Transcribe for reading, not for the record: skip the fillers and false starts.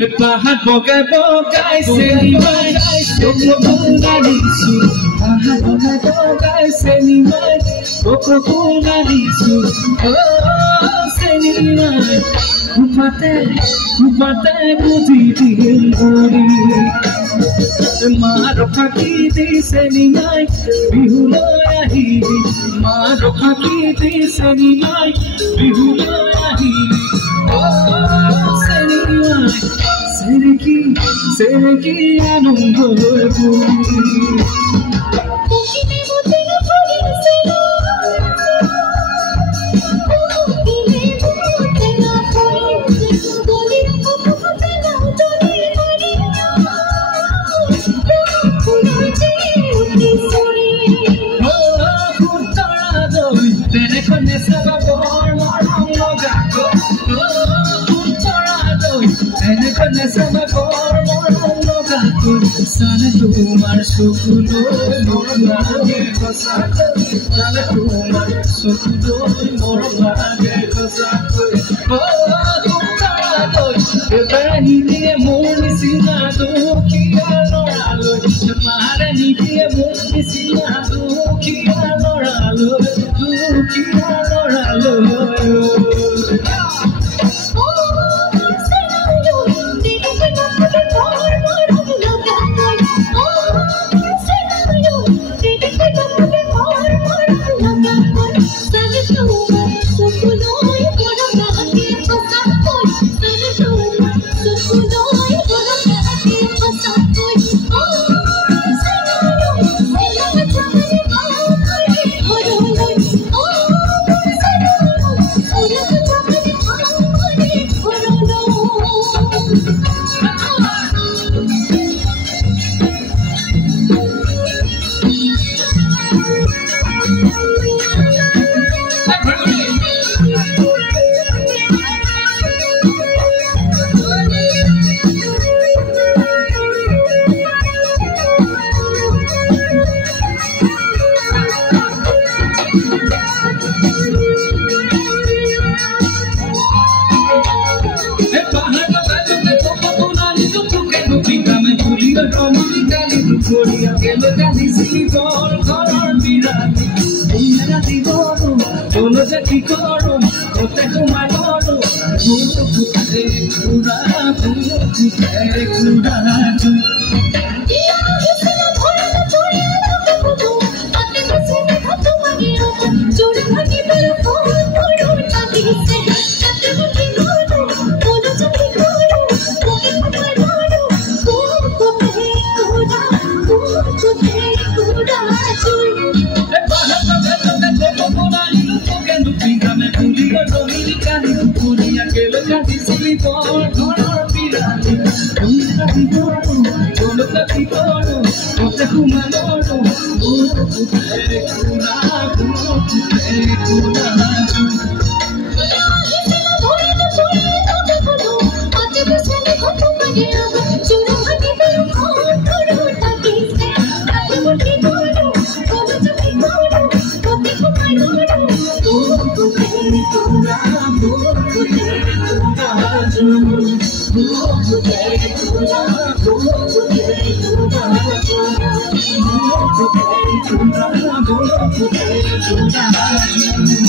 পাহাড় বগাই বগাই চেনিমাই কোকোকোলা দিছো পাহাড় বগাই বগাই চেনিমাই কোকোকোলা দিছো চেনিমাই ঘুমাতে ঘুমাতে বুঝি দিল গৰি মাৰ ফাঁকি দি চেনিমাই বিহুলৈ আহিবি মাৰ ফাঁকি দি চেনিমাই বিহুলৈ আহিবি চেনিমাই চেৰেকি আনন্দৰ পুৰি Sana tumar sukulo morlage kosako Sana tumar sukulo morlage kosako Kumtara doi Ebani diye moni sina dukhiya loralo Marani diye moni sina dukhiya loralo Dukhiya loralo Thank you.